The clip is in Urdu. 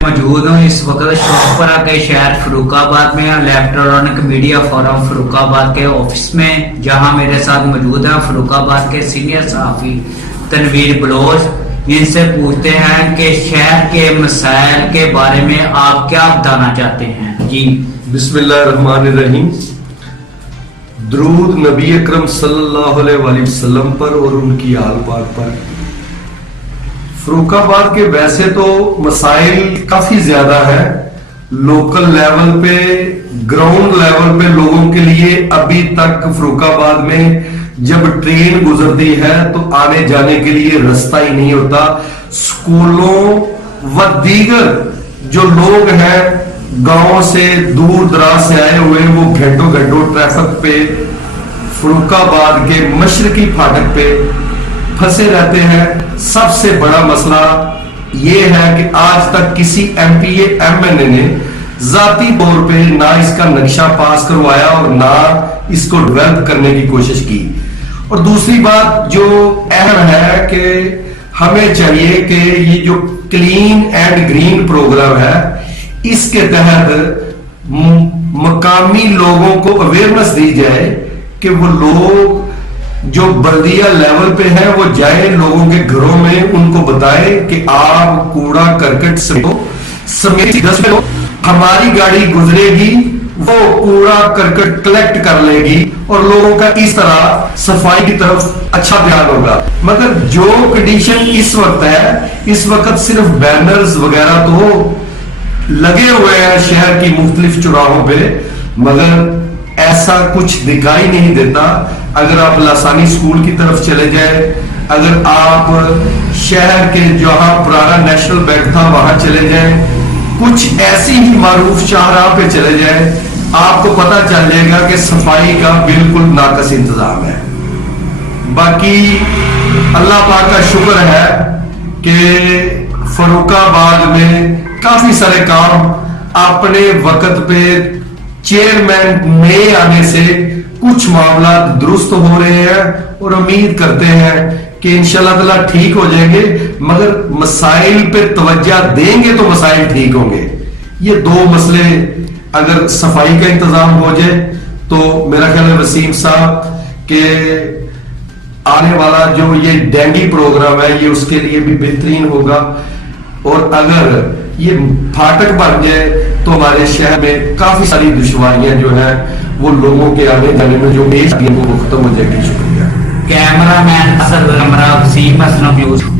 موجود ہوں اس وقت شوپرا کے شہر فروخ آباد میں الیکٹرانک میڈیا فورم فروخ آباد کے آفس میں، جہاں میرے ساتھ موجود ہیں فروخ آباد کے سینئر صحافی تنویر بلوچ۔ ان سے پوچھتے ہیں کہ شہر کے مسائل کے بارے میں آپ کیا بتانا چاہتے ہیں؟ جی بسم اللہ الرحمن الرحیم۔ درود نبی اکرم صلی اللہ علیہ وآلہ وسلم پر اور ان کی آل پاک پر۔ فروخ آباد کے ویسے تو مسائل کافی زیادہ ہے، لوکل لیول پہ، گراؤنڈ لیول پہ لوگوں کے لیے ابھی تک فروخ آباد میں جب ٹرین گزرتی ہے تو آنے جانے کے لیے رستہ ہی نہیں ہوتا۔ سکولوں و دیگر جو لوگ ہیں گاؤں سے دور دراز سے آئے ہوئے، وہ گھنٹوں گھنٹوں ٹریفک پہ فروخ آباد کے مشرقی پھاٹک پہ پھنسے رہتے ہیں۔ سب سے بڑا مسئلہ یہ ہے کہ آج تک کسی ایم پی ایم این اے نے ذاتی طور پہ نہ اس کا نقشہ پاس کروایا اور نہ اس کو ڈیولپ کرنے کی کوشش کی۔ اور دوسری بات جو اہم ہے کہ ہمیں چاہیے کہ یہ جو کلین اینڈ گرین پروگرام ہے، اس کے تحت مقامی لوگوں کو اویئرنس دی جائے کہ وہ لوگ جو بلدیہ لیول پہ ہیں وہ جائیں لوگوں کے گھروں میں، ان کو بتائیں کہ آپ کوڑا کرکٹ سمیت ہماری گاڑی گزرے گی، وہ کوڑا کرکٹ کلیکٹ کر لے گی اور لوگوں کا اس طرح صفائی کی طرف اچھا دھیان ہوگا۔ مگر جو کنڈیشن اس وقت ہے، اس وقت صرف بینرز وغیرہ تو لگے ہوئے ہیں شہر کی مختلف چوراہوں پہ، مگر ایسا کچھ دکھائی نہیں دیتا۔ اگر آپ لاسانی اسکول کی طرف چلے جائیں، اگر آپ شہر کے جہاں پرانا نیشنل بینک تھا وہاں چلے جائیں، کچھ ایسی ہی معروف شاہراہ پہ چلے جائیں، آپ کو پتہ چل جائے گا کہ صفائی کا بالکل ناقص انتظام ہے۔ باقی اللہ پاک کا شکر ہے کہ فروخ آباد میں کافی سارے کام اپنے وقت پہ چیئرمین نئے آنے سے کچھ معاملات درست ہو رہے ہیں اور امید کرتے ہیں کہ انشاءاللہ تعالیٰ ٹھیک ہو جائیں گے، مگر مسائل پہ توجہ دیں گے تو مسائل ٹھیک ہوں گے۔ یہ دو مسئلے اگر صفائی کا انتظام ہو جائے تو میرا خیال ہے وسیم صاحب کہ آنے والا جو یہ ڈینگی پروگرام ہے یہ اس کے لیے بھی بہترین ہوگا، اور اگر یہ پھاٹک بن جائے تو ہمارے شہر میں کافی ساری دشواریاں جو ہیں وہ لوگوں کے آنے جانے میں جو پیش آتی ہیں وہ ختم ہو جائے گی۔ شکریہ۔ کیمرہ مین اسد وسیم اسلم یوسف۔